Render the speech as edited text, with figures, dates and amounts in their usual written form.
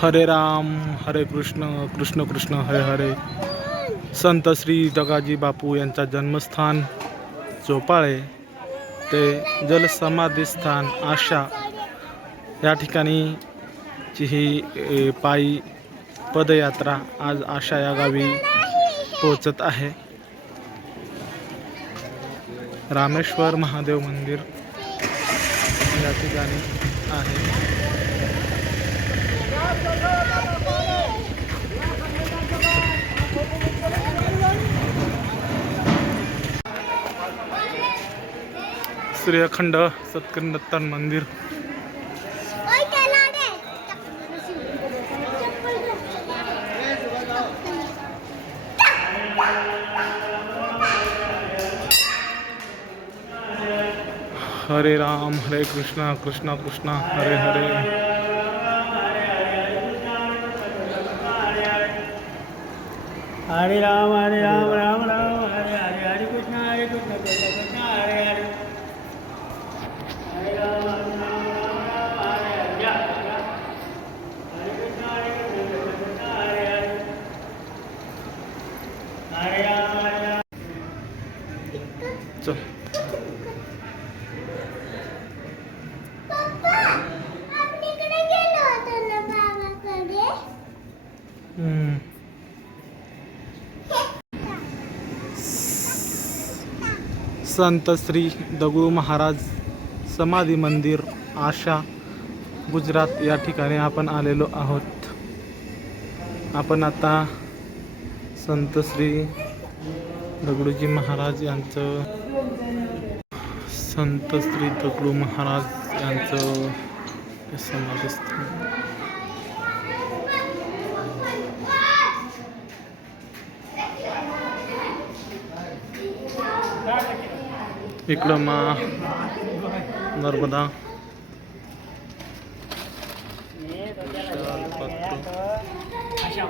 हरे राम हरे कृष्ण कृष्ण कृष्ण हरे हरे. संत श्री दगाजी बापू यांचा जन्मस्थान चोपाळे ते जलसमाधीस्थान आशा या ठिकाणी ची ही पायी पदयात्रा आज आशा या गावी पोहोचत आहे. रामेश्वर महादेव मंदिर या ठिकाणी आहे. श्री अखंड सत्कर्णत्तर मंदिर. हरे राम हरे कृष्णा कृष्णा कृष्णा हरे हरे. हरे राम राम राम हरे हरे. हरे कृष्ण कृष्ण कृष्ण हरे हरे. हरे राम हरे हरे. हरे कृष्ण कृष्ण हरे हरे. हरे राम. चल संत श्री दगडू महाराज समाधी मंदिर आशा गुजरात या ठिकाणी आपण आलेलो आहोत. आपण आता संत श्री दगडूजी महाराज यांचं संत श्री दगडू महाराज यांचं समाधीस्थान. इकडं नर्मदा आशा